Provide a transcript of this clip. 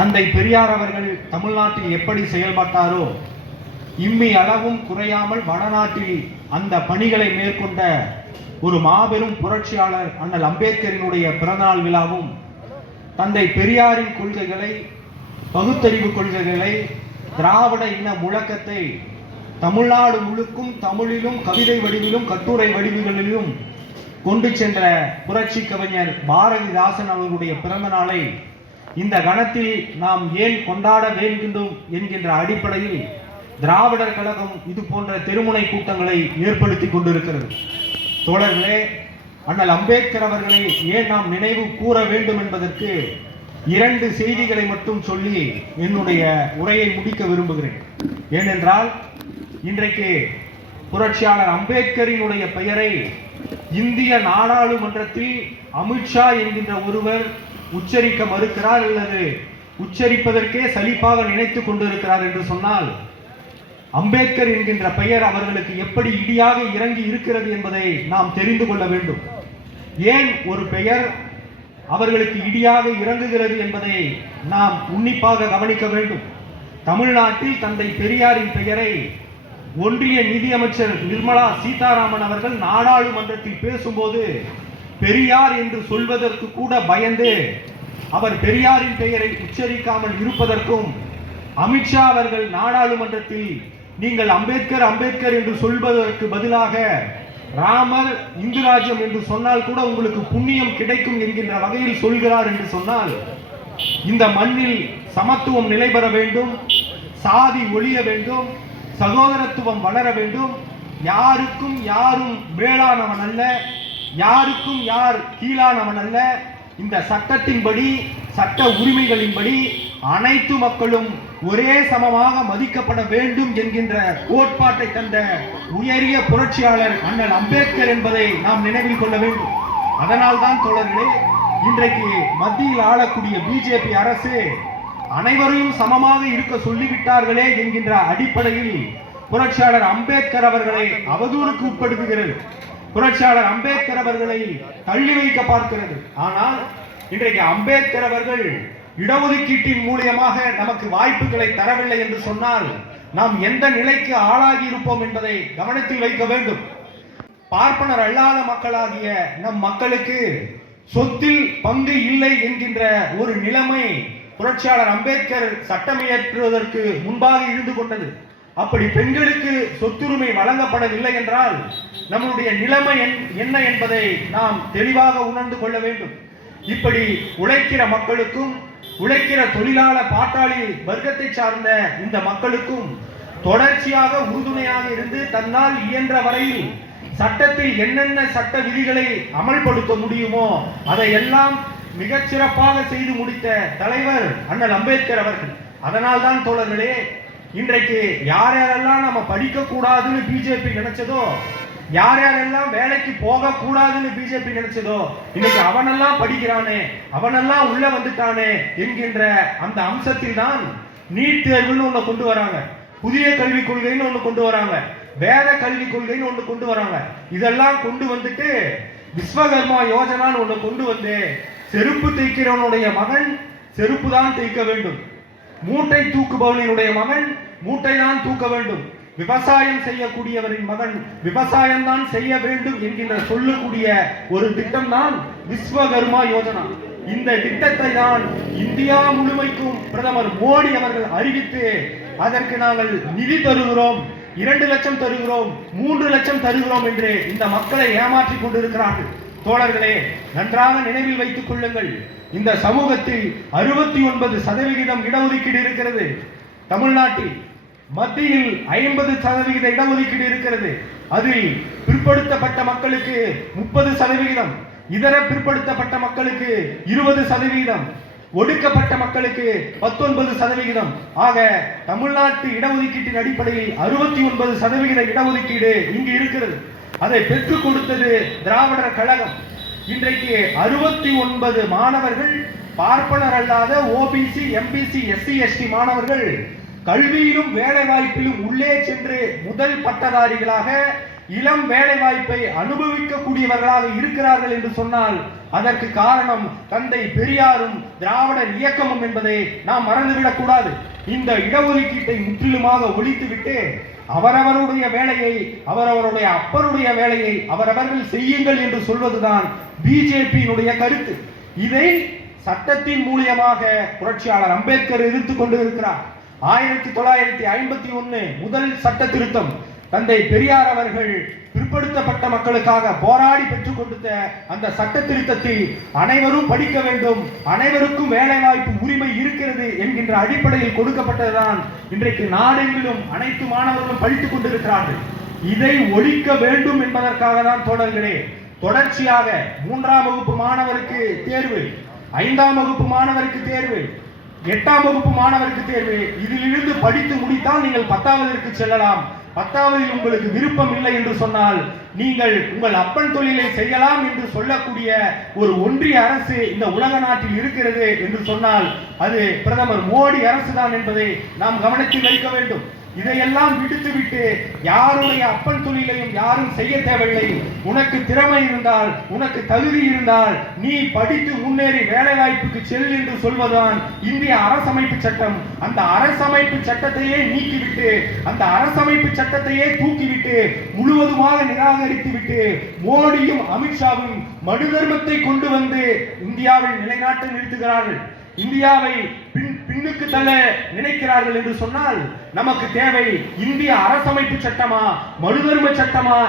தந்தை பெரியார் அவர்கள் தமிழ்நாட்டில் எப்படி செயல்பட்டாரோ இம்மி அளவும் குறையாமல் வடநாட்டில் அந்த பணிகளை மேற்கொண்ட ஒரு மாபெரும் புரட்சியாளர் அண்ணல் அம்பேத்கரினுடைய பிறந்தநாள் விழாவும் தந்தை பெரியாரின் கொள்கைகளை பகுத்தறிவு கொள்கைகளை திராவிட இன முழக்கத்தை தமிழ்நாடு முழுக்கும் தமிழிலும் கவிதை வடிவிலும் கட்டுரை வடிவுகளிலும் கொண்டு சென்ற புரட்சி கவிஞர் பாரதிதாசன் அவர்களுடைய பிறந்த நாளை இந்த கணத்தில் நாம் ஏன் கொண்டாட வேண்டுகிறோம் என்கின்ற அடிப்படையில் திராவிடர் கழகம் இது போன்ற தெருமுனை கூட்டங்களை ஏற்படுத்தி கொண்டிருக்கிறது. தோழர்களே அண்ணல் அம்பேத்கர் அவர்களை ஏன் நாம் நினைவு கூற வேண்டும் என்பதற்கு இரண்டு செய்திகளை மட்டும் சொல்லி என்னுடைய உரையை முடிக்க விரும்புகிறேன். ஏனென்றால் இன்றைக்கு புரட்சியாளர் அம்பேத்கரினுடைய பெயரை இந்திய நாடாளுமன்றத்தில் அமித்ஷா என்கின்ற ஒருவர் உச்சரிக்க மறுக்கிறார் அல்லது உச்சரிப்பதற்கே சலிப்பாக நினைத்து கொண்டிருக்கிறார் என்று சொன்னால் அம்பேத்கர் என்கின்ற பெயர் அவர்களுக்கு எப்படி இடியாக இறங்கி இருக்கிறது என்பதை நாம் தெரிந்து கொள்ள வேண்டும். ஏன் ஒரு பெயர் அவர்களுக்கு இடியாக இறங்குகிறது என்பதை நாம் உன்னிப்பாக கவனிக்க வேண்டும். தமிழ்நாட்டில் தந்தை பெரியாரின் பெயரை ஒன்றிய நிதியமைச்சர் நிர்மலா சீதாராமன் அவர்கள் நாடாளுமன்றத்தில் பேசும்போது பெரியார் என்று சொல்வதற்கு கூட பயந்து அவர் பெரியாரின் பெயரை உச்சரிக்காமல் இருப்பதற்கும் அமித்ஷா அவர்கள் நாடாளுமன்றத்தில் நீங்கள் அம்பேத்கர் அம்பேத்கர் என்று சொல்வதற்கு பதிலாக ராமர் இந்து ராஜ்யம் என்று சொன்னால் கூட உங்களுக்கு புண்ணியம் கிடைக்கும் என்கின்ற வகையில் சொல்கிறார் என்று சொன்னால் இந்த மண்ணில் சமத்துவம் நிலை பெற வேண்டும் சாதி ஒழிய வேண்டும் சகோதரத்துவம் வளர வேண்டும் யாருக்கும் யாரும் மேலானவன் அல்ல. யாருக்கும் யார் கீழானவன் அல்ல இந்த சட்டத்தின்படி சட்ட உரிமைகளின்படி அனைத்து மக்களும் ஒரே சமமாக மதிக்கப்பட வேண்டும் என்கின்ற கோட்பாட்டை தந்த உயரிய புரட்சியாளர் அண்ணல் அம்பேத்கர் என்பதை நாம் நினைவில் கொள்ள வேண்டும். அதனால்தான் தோழர்களே இன்றைக்கு மத்தியில் ஆளக்கூடிய பிஜேபி அரசு அனைவரையும் சமமாக இருக்க சொல்லிவிட்டார்களே என்கின்ற அடிப்படையில் புரட்சியாளர் அம்பேத்கர் அவர்களை அவதூறுக்கு உட்படுத்துகிறது. புரட்சியாளர் அம்பேத்கர் அவர்களை தள்ளி வைக்க பார்க்கிறது. ஆனால் இன்றைக்கு அம்பேத்கர் அவர்கள் இடஒதுக்கீட்டின் மூலியமாக நமக்கு வாய்ப்புகளை தரவில்லை என்று சொன்னால் நாம் எந்த நிலைக்கு ஆளாகி இருப்போம் என்பதை கவனத்தில் வைக்க வேண்டும். பார்ப்பனர் அல்லாத மக்களாகிய நம் மக்களுக்கு சொத்தில் பங்கு இல்லை என்கின்ற ஒரு நிலைமை புரட்சியாளர் அம்பேத்கர் சட்டமியற்றுவதற்கு முன்பாக இருந்து கொண்டது. அப்படி பெண்களுக்கு சொத்துரிமை வழங்கப்படவில்லை என்றால் நம்மளுடைய நிலைமை என்- என்ன என்பதை நாம் தெளிவாக உணர்ந்து கொள்ள வேண்டும். இப்படி உழைக்கிற மக்களுக்கும் உழைக்கிற தொழிலாள பாட்டாளி வர்க்கத்தை சார்ந்த இந்த மக்களுக்கும் தொடர்ச்சியாக உறுதுணையாக இருந்து தன்னால் இயன்ற வரையில் சட்டத்தில் என்னென்ன சட்ட விதிகளை அமல்படுத்த முடியுமோ அதை எல்லாம் மிகச்சிறப்பாக செய்து முடித்த தலைவர் அண்ணல் அம்பேத்கர் அவர்கள். அதனால்தான் தோழர்களே இன்றைக்கு யார் யாரெல்லாம் நம்ம படிக்க கூடாதுன்னு பிஜேபி நினைச்சதோ யார் யாரெல்லாம் வேலைக்கு போக கூடாதுன்னு பிஜேபி நினைச்சதோ இன்னைக்கு அவனெல்லாம் படிக்கிறானே அவனெல்லாம் உள்ள வந்துட்டானே என்கின்ற அந்த அம்சத்தில் தான் நீட் தேர்வுன்னு ஒண்ணு கொண்டு வராங்க. புதிய கல்விக் கொள்கைன்னு ஒண்ணு கொண்டு வராங்க. வேத கல்விக் கொள்கைன்னு ஒண்ணு கொண்டு வராங்க. இதெல்லாம் கொண்டு வந்துட்டு விஸ்வகர்மா யோஜனான்னு ஒண்ணு கொண்டு வந்து செருப்பு தைக்கிறவனுடைய மகன் செருப்பு தான் தைக்க வேண்டும். மூட்டை தூக்குபவனினுடைய மகன் மூட்டை தான் தூக்க வேண்டும். விவசாயம் செய்யக்கூடியவரின் மகன் விவசாயம் தான் செய்ய வேண்டும் என்கின்ற சொல்லக்கூடிய ஒரு திட்டம் தான் விஸ்வகர்மா யோஜனா. இந்த திட்டத்தை தான் இந்தியா முழுமைக்கும் பிரதமர் மோடி அவர்கள் அறிவித்து அதற்கு நாங்கள் நிதி தருகிறோம் இரண்டு லட்சம் தருகிறோம் மூன்று லட்சம் தருகிறோம் என்று இந்த மக்களை ஏமாற்றிக் கொண்டிருக்கிறார்கள். தோழர்களே நன்றாக நினைவில் வைத்துக் கொள்ளுங்கள். இந்த சமூகத்தில் அறுபத்தி ஒன்பது சதவிகிதம் இடஒதுக்கீடு இருக்கிறது. தமிழ்நாட்டில் மத்தியில் ஐம்பது சதவிகித இடஒதுக்கீடு இருக்கிறது. அதில் பிற்படுத்தப்பட்ட மக்களுக்கு முப்பது சதவிகிதம் இதர பிற்படுத்தப்பட்ட மக்களுக்கு இருபது சதவிகிதம் ஒடுக்கப்பட்ட மக்களுக்கு பத்தொன்பது சதவிகிதம். ஆக தமிழ்நாட்டு இடஒதுக்கீட்டின் அடிப்படையில் அறுபத்தி ஒன்பது சதவிகித இடஒதுக்கீடு இங்கு இருக்கிறது. அதை பெற்றுக் கொடுத்தது திராவிடர் கழகம். இன்றைக்கு அறுபத்தி ஒன்பது மாணவர்கள் பார்ப்பனர் அல்லாத ஓபிசி எம்பிசி எஸ்சி எஸ்டி மாணவர்கள் கல்வியிலும் வேலை வாய்ப்பிலும் உள்ளே சென்று முதல் பட்டதாரிகளாக இளம் வேலை வாய்ப்பை அனுபவிக்கக்கூடியவர்களாக இருக்கிறார்கள் என்று சொன்னால் அதற்கு காரணம் தந்தை பெரியாரும் திராவிடர் இயக்கமும் என்பதை நாம் மறந்துவிடக் கூடாது. இந்த இடஒதுக்கீட்டை முற்றிலுமாக ஒழித்துவிட்டு அவரவருடைய வேலையை அவரவருடைய அப்பருடைய வேலையை அவரவர்கள் செய்யுங்கள் என்று சொல்வதுதான் பிஜேபியினுடைய கருத்து. இதை சட்டத்தின் மூலியமாக புரட்சியாளர் அம்பேத்கர் எதிர்த்து கொண்டு இருக்கிறார் ஆயிரத்தி தொள்ளாயிரத்தி ஐம்பத்தி ஒன்னு முதல் சட்ட திருத்தம் தந்தை பெரியார் அவர்கள் பிற்படுத்தப்பட்ட மக்களுக்காக போராடி பெற்றுக் கொடுத்த அந்த சட்ட திருத்தத்தில் அனைவரும் படிக்க வேண்டும். அனைவருக்கும் வேலைவாய்ப்பு உரிமை இருக்கிறது என்கின்ற அடிப்படையில் கொடுக்கப்பட்டதுதான் இன்றைக்கு நாடெங்கிலும் அனைத்து மாணவர்களும் படித்துக் கொண்டிருக்கிறார்கள். இதை ஒழிக்க வேண்டும் என்பதற்காக தான் தொடர்களே தொடர்ச்சியாக மூன்றாம் வகுப்பு மாணவருக்கு தேர்வு ஐந்தாம் வகுப்பு மாணவருக்கு தேர்வு எட்டாம் வகுப்பு மாணவருக்கு தேர்வு. இதிலிருந்து படித்து முடித்தால் நீங்கள் பத்தாவதற்கு செல்லலாம். பத்தாவதில் உங்களுக்கு விருப்பம் இல்லை என்று சொன்னால் நீங்கள் உங்கள் அப்பன் தொழிலை செய்யலாம் என்று சொல்லக்கூடிய ஒரு ஒன்றிய அரசு இந்த உலக நாட்டில் இருக்கிறது என்று சொன்னால் அது பிரதமர் மோடி அரசு தான் என்பதை நாம் கவனத்தில் வைக்க வேண்டும். இதையெல்லாம் விடுத்துவிட்டு யாருடைய அப்பன் தொழிலையும் யாரும் செய்ய தேவையில்லை. உனக்கு திறமை இருந்தால் உனக்கு தகுதி இருந்தால் நீ படித்து முன்னேறி வேலை வாய்ப்புக்கு செல் என்று சொல்வதுதான் இந்திய அரசமைப்பு சட்டம். அந்த அரசமைப்பு சட்டத்தையே நீக்கிவிட்டு அந்த அரசமைப்பு சட்டத்தையே தூக்கிவிட்டு முழுவதுமாக நிராகரித்து விட்டு மோடியும் அமித்ஷாவும் மனு தர்மத்தை கொண்டு வந்து இந்தியாவில் நிலைநாட்ட நிறுத்துகிறார்கள். இந்தியாவை பின் பின்னுக்கு தள்ள நினைக்கிறார்கள் என்று சொன்னால் நமக்கு தேவை இந்திய அரசமைப்பு சட்டமா மனுதர்ம சட்டமா